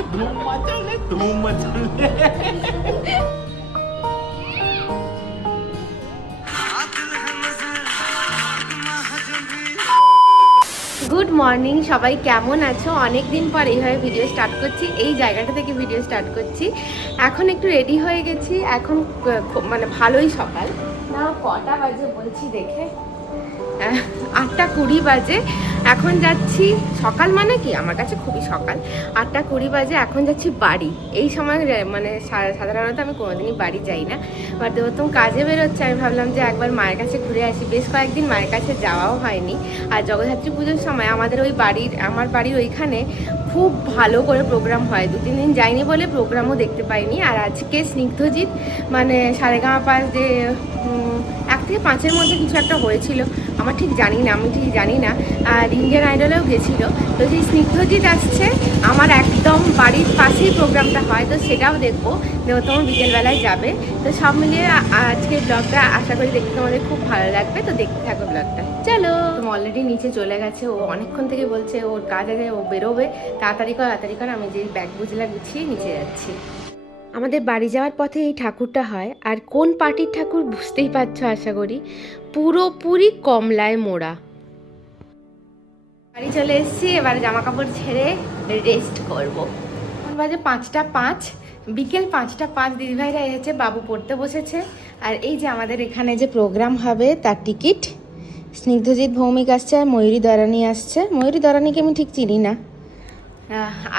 धूम मचले धूम मचले good morning সবাই কেমন আছো অনেক দিন পর এইভাবে ভিডিও স্টার্ট করছি এই জায়গাটা থেকে ভিডিও স্টার্ট করছি এখন একটু রেডি হয়ে গেছি এখন ক- খুব- মানে ভালোই সকাল না কটা বাজে বলছি দেখে আহ, আটটা কুড়ি বাজে এখন যাচ্ছি সকাল মানে কি? আমার কাছে খুবই সকাল। আটটা কুড়ি বাজে, এখন যাচ্ছি বাড়ি। এই সময় মানে সাধারণত আমি কোনোদিনই বাড়ি যাই না। বাট দেবোত্তম কাজে বেরোচ্ছে, আমি ভাবলাম যে একবার মায়ের কাছে ঘুরে আসি। বেশ কয়েকদিন মায়ের কাছে যাওয়াও হয়নি। আর জগদ্ধাত্রী পুজোর সময় আমাদের ওই বাড়ির, আমার বাড়ির ওইখানে খুব ভালো করে প্রোগ্রাম হয়। দু, তিন দিন যাইনি বলে প্রোগ্রামও দেখতে পাইনি। আর আজকে স্নিগ্ধজিৎ মানে সারেগামা পাস যে এক থেকে পাঁচের মধ্যে কিছু একটা হয়েছিল আমার ঠিক জানি না, আমি ঠিক জানি না। আর ইন্ডিয়ান আইডলেও গেছিল। তো সেই স্নিগ্ধজিৎ আসছে, আমার একদম বাড়ির পাশেই প্রোগ্রামটা হয়, তো সেটাও দেখব। দেবতম বিকেলবেলায় যাবে। তো সব মিলিয়ে আ- আজকে ব্লগটা আশা করি দেখতে তোমাদের খুব ভালো লাগবে। তো দেখতে থাকো ব্লগটা চলো। অলরেডি নিচে চলে গেছে। ও অনেকক্ষণ থেকে বলছে, ওর কাজ ও বেরোবে, তাড়াতাড়ি কর তাড়াতাড়ি কর। আমি যে ব্যাগ বুঝলা গুছিয়ে নিচে যাচ্ছি। আমাদের বাড়ি যাওয়ার পথে এই ঠাকুরটা হয়। আর কোন পার্টির ঠাকুর বুঝতেই পারছ আশা করি? পুরোপুরি কমলায় মোড়া। বাড়ি চলে এসেছি, এবার জামা কাপড় ছেড়ে রেস্ট করব। এখন বাজে পাঁচটা পাঁচ, বিকেল পাঁচটা পাঁচ, দিদিভাইরা এসেছে, বাবু পড়তে বসেছে। আর এই যে আমাদের এখানে যে প্রোগ্রাম হবে, তার টিকিট স্নিগ্ধজিৎ ভৌমিক আসছে আর ময়ূরী দরানি আসছে। ময়ূরী দরানিকে আমি ঠিক চিনি না।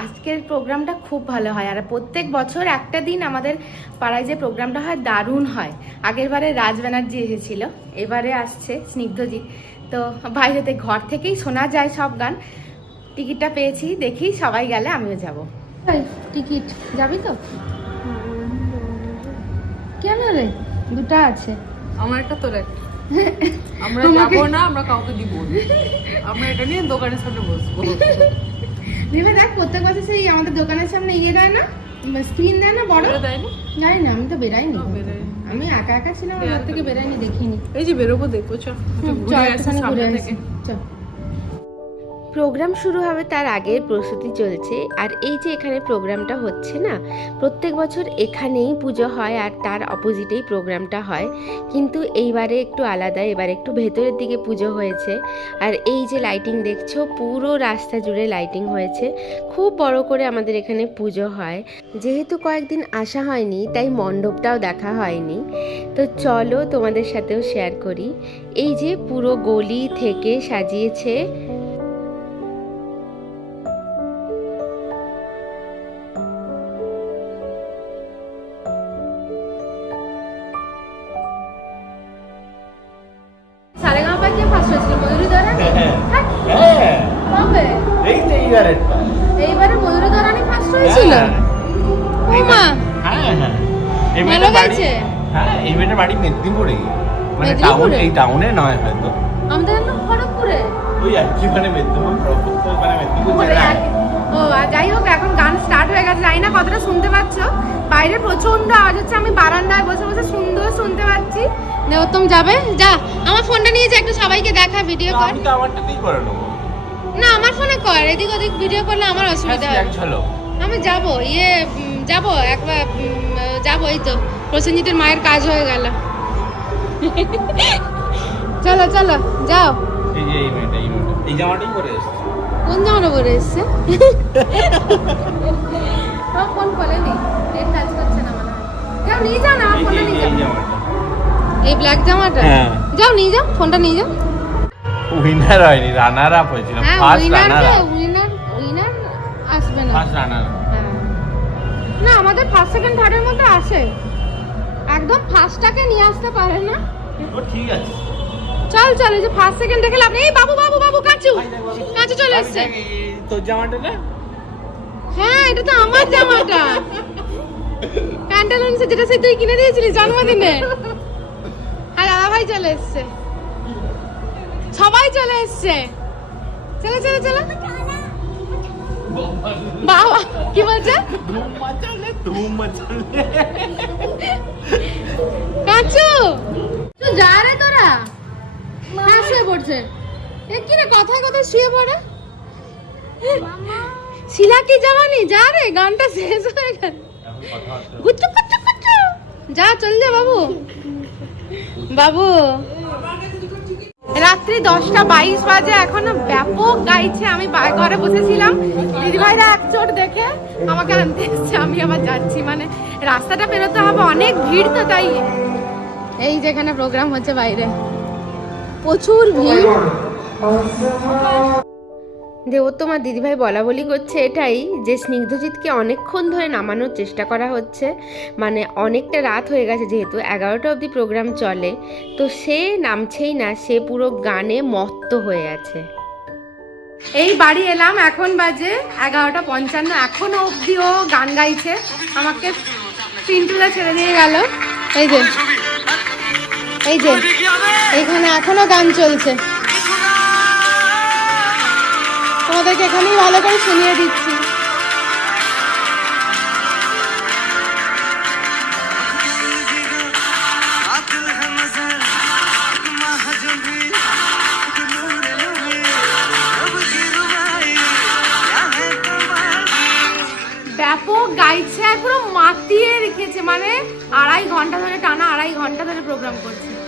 আজকের প্রোগ্রামটা খুব ভালো হয়। আর প্রত্যেক বছর একটা দিন আমাদের পাড়ায় যে প্রোগ্রামটা হয় দারুণ হয়। আগের বারে রাজ ব্যানার্জি এসেছিল এবারে আসছে স্নিগ্ধজিৎ তো বাইরেতে ঘর থেকেই শোনা যায় সব গান। টিকিটটা পেয়েছি দেখি সবাই গেলে আমিও যাব। টিকিট যাবি তো? কেন রে? দুটো আছে। আমার একটা তোর একটা। আমরা যাব না আমরা কাউকে দিব আমরা এটা নিয়ে দোকানের সামনে বসবো। ভেবে দেখ প্রত্যেক বছর সেই আমাদের দোকানের সামনে ইয়ে দেয় না স্ক্রিন দেয় না বড়? জানি না আমি তো বেরাইনি। আমি একা একা ছিলাম ওর থেকে বেরাইনি দেখিনি। এই যে বেরোবো দেখব চল। ঘুরে আসি সামনে থেকে। চল। প্রোগ্রাম শুরু হবে তার আগের প্রস্তুতি চলছে। আর এই যে এখানে প্রোগ্রামটা হচ্ছে না, প্রত্যেক বছর এখানেই পুজো হয় আর তার অপোজিটেই প্রোগ্রামটা হয়। কিন্তু এইবারে একটু আলাদা, এবার একটু ভেতরের দিকে পুজো হয়েছে। আর এই যে লাইটিং দেখছ, পুরো রাস্তা জুড়ে লাইটিং হয়েছে। খুব বড় করে আমাদের এখানে পুজো হয়। যেহেতু কয়েকদিন আসা হয়নি, তাই মণ্ডপটাও দেখা হয়নি। তো চলো তোমাদের সাথেও শেয়ার করি। এই যে পুরো গলি থেকে সাজিয়েছে এই তো। এইবারেরটা এইবারে ময়ূরী ধরানি ফার্স্ট হয়েছিল? ও হ্যাঁ হ্যাঁ। এই মেয়েটার বাড়ি হ্যাঁ এই মেয়েটার বাড়ি মেদিনীপুরে। মানে টাউন এই টাউনে নয় হয়তো। আমাদের তো খড়গপুরে। ওই আর কি মানে মেদিনীপুর প্রকৃত মানে মেদিনীপুর জেলা ও যাই হোক এখন গান স্টার্ট হয়ে গেছে। জানি না কতটা শুনতে পাচ্ছ। বাইরে প্রচণ্ড আওয়াজ হচ্ছে। আমি বারান্দায় বসে বসে সুন্দর শুনতে পাচ্ছি। যাবে? যা আমার ফোনটা নিয়ে যা একটু সবাইকে দেখা ভিডিও কর। আমি তো আমারটাতেই করে নেব। না আমার ফোনে কর এদিক ওদিক ভিডিও করলে আমার অসুবিধা হ্যাঁ, চলো। আমি যাব ইয়ে যাব একবার যাব এই তো। প্রসেনজিতের মায়ের কাজ হয়ে গেল। চলো চলো যাও। এই যে এই মেয়েটা এই মেয়েটা। এই জামাটাই পরে এসেছে। কোন জামাটা পরে এসছে? আমার ফোন খোলেনি নেট কাজ করছে না মনে হয়। যাও নিয়ে যাও না ফোনটা নিয়ে যাও। এই ব্ল্যাক জামাটা? হ্যাঁ। যাও নিয়ে যাও ফোনটা নিয়ে যাও। উইনার হয়নি রানার আপ হয়েছিল। হ্যাঁ first winner runner up winner winner আসবে না। ফার্স্ট রানার হ্যাঁ। না আমাদের ফার্স্ট সেকেন্ড থার্ডের মধ্যে আসে। একদম ফার্স্টটাকে নিয়ে আসতে পারে না। ও ঠিক আছে। চল চল এই যে ফার্স্ট সেকেন্ড দেখে লাভ নেই। এই বাবু বাবু বাবু কাচু। কাচু চলে এসেছে। তোর জামাটা না? হ্যাঁ এটা তো আমার জামাটা। প্যান্টালুন্স যেটা সেই তুই কিনে দিয়েছিলি জন্মদিনে। আর দাদা ভাই চলে এসছে। সবাই চলে এসছে। চলে চলে চলে। বাবা কি বলছে? কাচু তুই যা রে তোরা। হ্যাঁ শুয়ে পড়ছে। এ কি রে কথায় কথায় শুয়ে পড়ে? শিলা কি জামানি? যা রে গানটা শেষ হয়ে গেল। গুচ্ছু গুচ্ছু গুচ্ছু। যা চল যা বাবু। বাবু। রাত্রি দশটা বাইশ বাজে এখনও ব্যাপক গাইছে, আমি ঘরে বসেছিলাম। দিদিভাইরা এক চোট দেখে আমাকে আনতে এসছে, আমি আবার যাচ্ছি। মানে রাস্তাটা পেরোতে হবে, অনেক ভিড় তো তাই। এই যেখানে প্রোগ্রাম হচ্ছে বাইরে। প্রচুর ভিড়। দেবোত্তমার দিদিভাই বলা বলি করছে এটাই যে স্নিগ্ধজিৎকে অনেকক্ষণ ধরে নামানোর চেষ্টা করা হচ্ছে। মানে অনেকটা রাত হয়ে গেছে যেহেতু এগারোটা অবধি প্রোগ্রাম চলে। তো সে নামছেই না, সে পুরো গানে মত্ত হয়ে আছে। এই বাড়ি এলাম, এখন বাজে এগারোটা পঞ্চান্ন। এখনও অবধি ও গান গাইছে। আমাকে পিন্টুদা ছেড়ে দিয়ে গেল। এই যে এই যে এইখানে এখনও গান চলছে। তোমাদেরকে এখানেই ভালো করে শুনিয়ে দিচ্ছি। ব্যাপক আর পুরো মাতিয়ে রেখেছে মানে আড়াই ঘণ্টা ধরে, টানা আড়াই ঘণ্টা ধরে প্রোগ্রাম করছে।